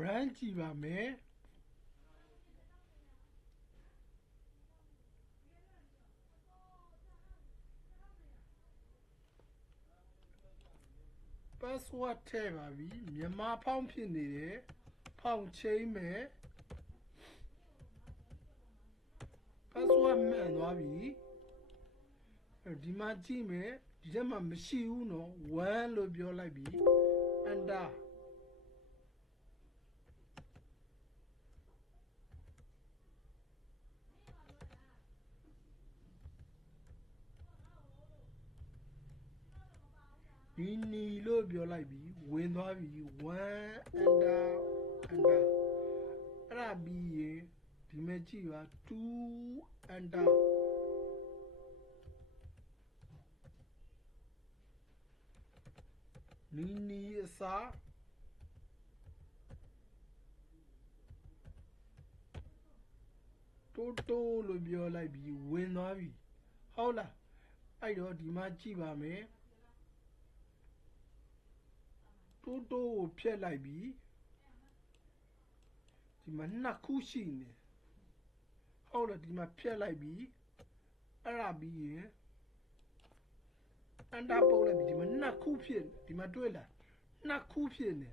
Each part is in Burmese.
run ကြည့်ပါမယ် password ထည့်ပါပြီမြန်မာဖောင်းဖြစ်နေတယ်ဖောင်းချိန်မယ် password မှန်သွားပြီဒီမှာကြည့်မယ်ဒီထဲမှာမရှိဘူးနော်1လို့ပြောလိုက်ပြီ enter နီလို့ပြောလိုက်ပြီဝင်သွားပြီ1 enter enter အဲ့ဒါပြီးရင်ဒီမဲ့ကြည့်ပါ2 enter နီအစားတိုးလို့ပြောလိုက်ပြီဝင်သွားပြီဟုတ်လားအဲ့တော့ဒီမှာကြည့်ပါမယ်တိုးကိုဖျက်လိုက်ပြီဒီမှာနှစ်ခုရှိနေဟုတ်လားဒီမှာဖျက်လိုက်ပြီအဲ့ဒါပြီးရင်အန်တာပုတ်လိုက်ပြီဒီမှာနှစ်ခုဖြစ်ဒီမှာတွေ့လားနှစ်ခုဖြစ်နေ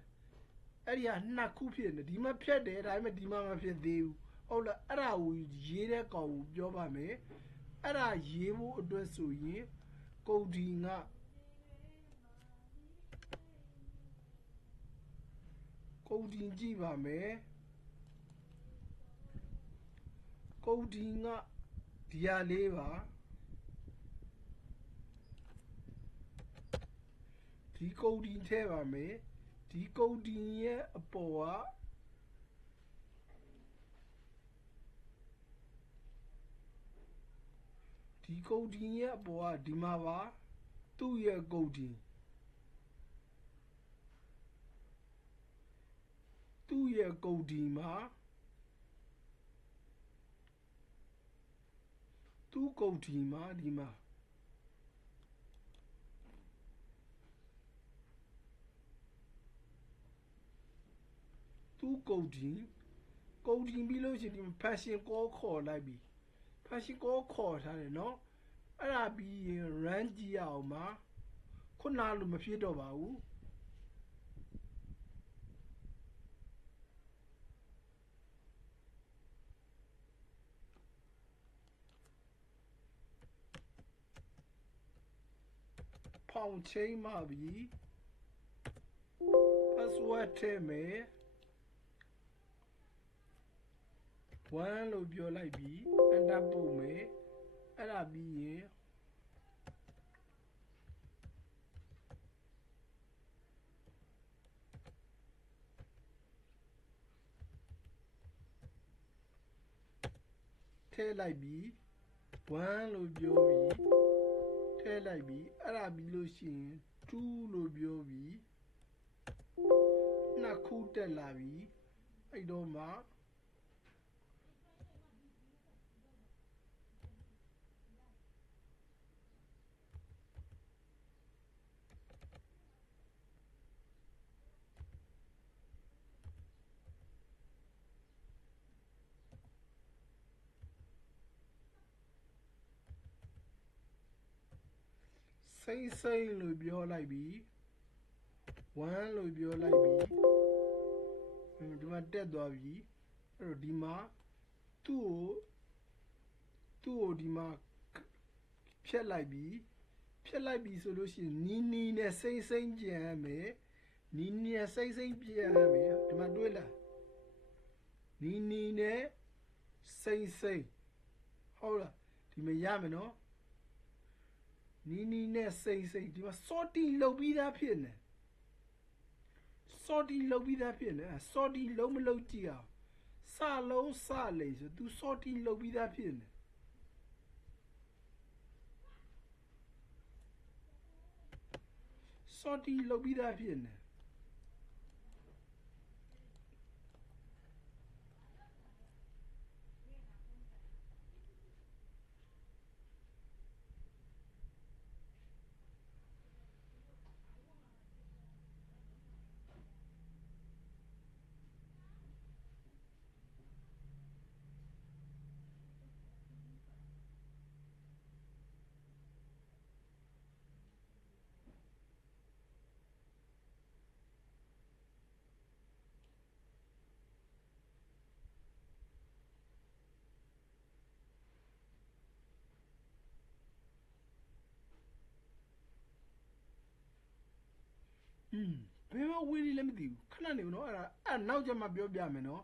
အဲ့ဒီကနှစ်ခုဖြစ်နေဒီမှာဖျက်တယ်ဒါပေမဲ့ဒီမှာမဖြစ်သေးဘူးဟုတ်လားအဲ့ဒါကိုရေးတဲ့ကောင်ကိုပြောပါမယ်အဲ့ဒါရေးဖို့အတွက်ဆိုရင်ကုန်ဒီကကုန်ဒီကြည့်ပါမယ်ကုန်ဒီကဒီဟာလေးပါဒီကုန်ဒီထဲပါမယ်ဒီကုန်ဒီရဲ့အပေါ်ကဒီကုန်ဒီရဲ့အပေါ်ကဒီမှာပါသူ့ရဲ့ကုန်ဒီသူ့ရဲ့ကုန်ဒီမှာသူ့ကုန်ဒီမှာဒီမှာသူ့ကုန်ဒီပြီးလို့ရှိရင်ဒီ fashion call ခေါ်လိုက်ပြီ fashion call ခေါ်ထားတယ်နော်အဲ့ဒါပြီးရင် run ကြည့်အောင်ပါခုနလိုမဖြစ်တော့ပါဘူးဖောင်ချိန်မှပြီ password ထည့်မယ်1လို့ပြောလိုက်ပြီ enter ပုတ်မယ်အဲ့ဒါပြီးရင်ထည့်လိုက်ပြီ1လို့ပြောပြီထည့်လိုက်ပြီအဲ့ဒါပြီးလို့ရှိရင်2လို့ပြောပြီနှစ်ခုတက်လာပြီအဲ့တော့မှစိမ့်လို့ပြောလိုက်ပြီ1လို့ပြောလိုက်ပြီဒီမှာတက်သွားပြီအဲ့တော့ဒီမှာသူ့ကိုဒီမှာဖြတ်လိုက်ပြီဆိုလို့ရှိရင်နီနဲ့စိမ့်ကြံရမယ်နီနဲ့စိမ့်ကြံရမယ်ဒီမှာတွေ့လားနီနဲ့စိမ့်ဟုတ်လားဒီမှာရမယ်နော်နီနဲ့စိမ့်ဒီမှာ sorting လုပ်ပြီးသားဖြစ်နေ sorting လုပ်ပြီးသားဖြစ်နေ sorting လုံးမလုပ်ကြည့်အောင်စလုံးစလေဆို तू sorting လုပ်ပြီးသားဖြစ်နေ sorting လုပ်ပြီးသားဖြစ်နေ ဘယ်မှာဝေးလဲမသိဘူးခဏနေနော်အဲ့နောက်ကျမှပြောပြမယ်နော်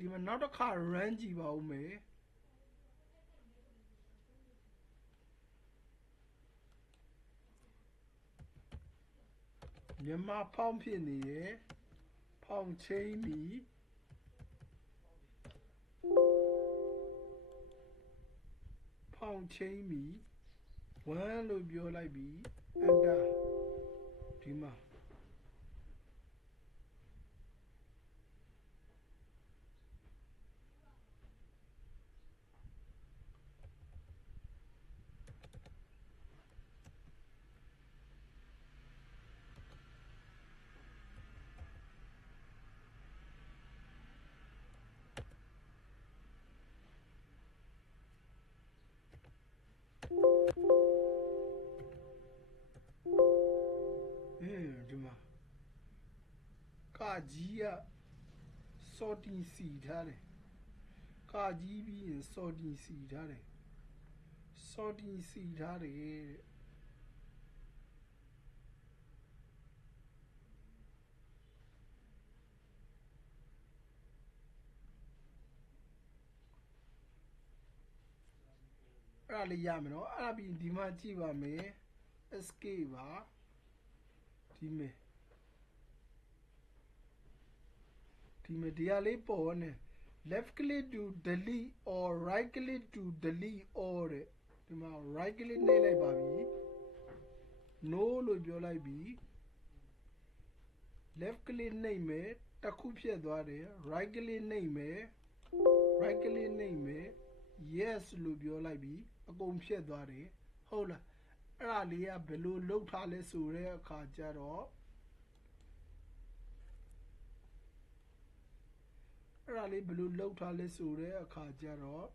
ဒီမှာနောက်တစ်ခါ run ကြည့်ပါဦးမယ်မြန်မာဖောင်းဖြစ်နေရဲ့ဖောင်းချင်းမီဖောင်းချင်းမီ1လို့ပြောလိုက်ပြီ enter ဒီမှာဒီမှာကာကြီးကစော်တင်စီထားတယ်ကာကြီးပြီးရင်စော်တင်စီထားတယ်စော်တင်စီထားတယ်အဲ့ဒါလေးရမယ်နော်အဲ့ဒါပြီးဒီမှာကြည့်ပါမယ် escape ပါဒီမယ်ဒီဟာလေးပေါ်နေ left click to delete or right click to delete all တဲ့ဒီမှာ right click နှိပ်လိုက်ပါပြီ no လို့ပြောလိုက်ပြီ left click နှိပ်မယ်တစ်ခုဖြစ်သွားတယ် right click နှိပ်မယ် right click နှိပ်မယ် yes လို့ပြောလိုက်ပြီအကုန်ဖြစ်သွားတယ်ဟုတ်လားအဲ့ဒါလေးကဘယ်လိုလုပ်ထားလဲဆိုတဲ့အခါကျတော့အဲ့ဒါလေးဘယ်လိုလုပ်ထားလဲဆိုတဲ့အခါကျတော့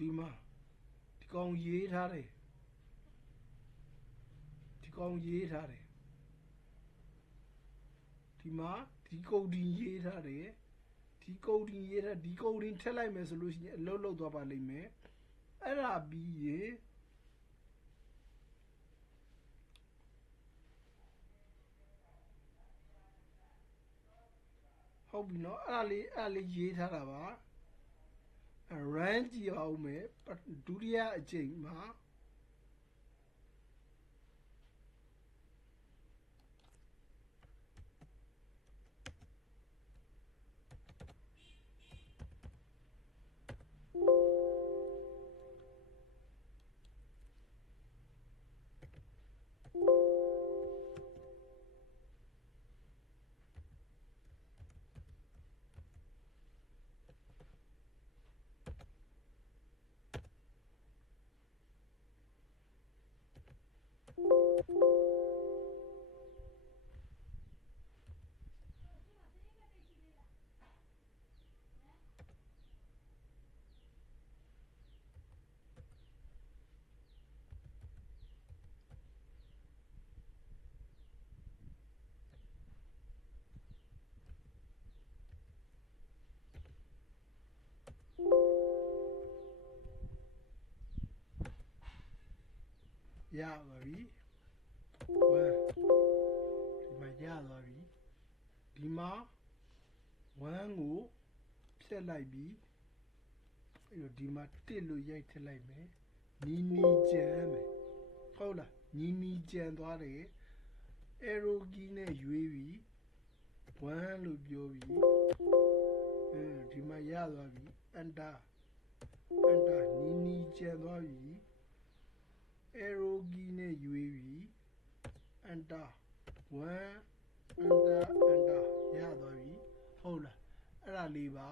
ဒီမှာဒီကောင်ရေးထားတယ်ဒီကောင်ရေးထားတယ်ဒီမှာဒီကုတ်တင်ရေးထားတယ်ဒီကုတ်တင်ရေးထားဒီကုတ်တင်ထည့်လိုက်မယ်ဆိုလို့ရှိရင်အလုပ်လုပ်သွားပါလိမ့်မယ်အဲ့ဒါပြီးရင်ဟုတ်ပြီနော်အဲ့ဒါလေးရေးထားတာပါ run ကြည့်အောင်မယ်ဒုတိယအကြိမ်မှာ ရပါပြီဝမ်းဒီမှာရသွားပြီဒီမှာဝမ်းကိုဖြတ်လိုက်ပြီအဲ့တော့ဒီမှာတစ်လို့ရိုက်ထည့်လိုက်မယ်နီနီကြမ်းမယ်ဟုတ်လားနီနီကြမ်းသွားတယ် arrow key နဲ့ရွေးပြီဝမ်းလို့ပြောပြီဒီမှာရသွားပြီ enter နီနီကြမ်းသွားပြီarrow key နဲ့ရွေးပြီ enter 1 enter ရသွားပြီဟုတ်လားအဲ့ဒါလေးပါ